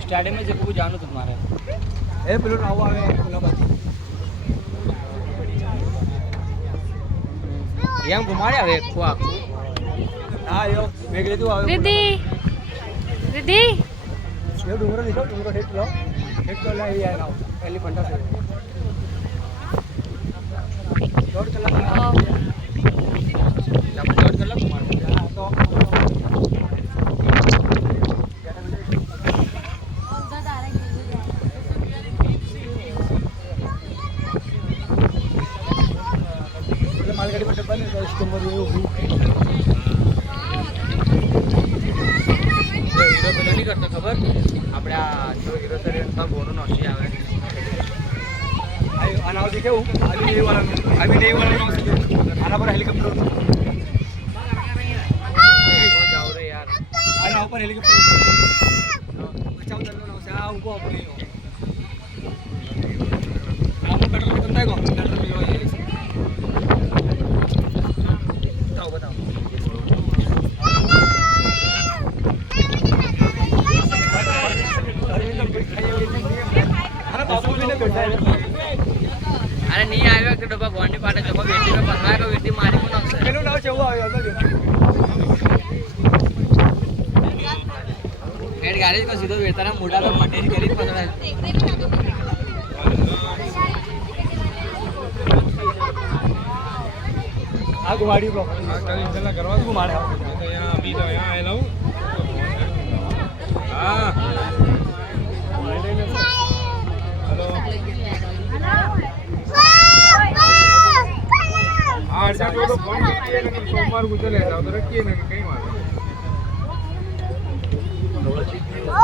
स्टार्टिंग में जब जानो तुम्हारे ए पेलो आवा આવે ગુલાબાથી એમ ઘુમાડે હવે આખું આખું હા યો મેં કીધું આવે रिद्धि रिद्धि ये डूंगर दिखो डूंगर हिट लो ले ये ना एलिफेंटा से दौड़ चला દોડ કલાક ઘુમાડે हां तो मालगाड़ी में डब्बा नहीं इसके ऊपर ये ऊभी હીરો પેલો નહીં કરતો ખબર આપણે આ જો હીરો સરેન્સમાં ગોનો નોસી આવે आई आना दिखे वो अभी नहीं वाला ना आना पर हेलीकॉप्टर તો જાઓ રે યાર आना ऊपर हेलीकॉप्टर बचाओ दल ना से आ उनको अपने आप पेट्रोल कितना है को पेट्रोल भी हो ये बताओ अरे बाबू भी ने बैठा है અરે નહીં આવ્યો કે ડબ્બા બોન્ડી પાટે જમા વેટીનો પકડાય કે વેટી મારી પણ આવશે પેલું નાવ ચેવું આવ્યો હેડ ગાડી કો સીધો વેતાના મોઢા પર મટેરી કરી જ પકડાય આ ગુવાડી બ્રો चला करवा तू मारे तो यहाँ अभी तो यहाँ आए लाऊं हाँ हेलो हाँ अच्छा तो फोन कीजिए ना सोमवार को चले जाओ तो रखिए ना कहीं मार Oh!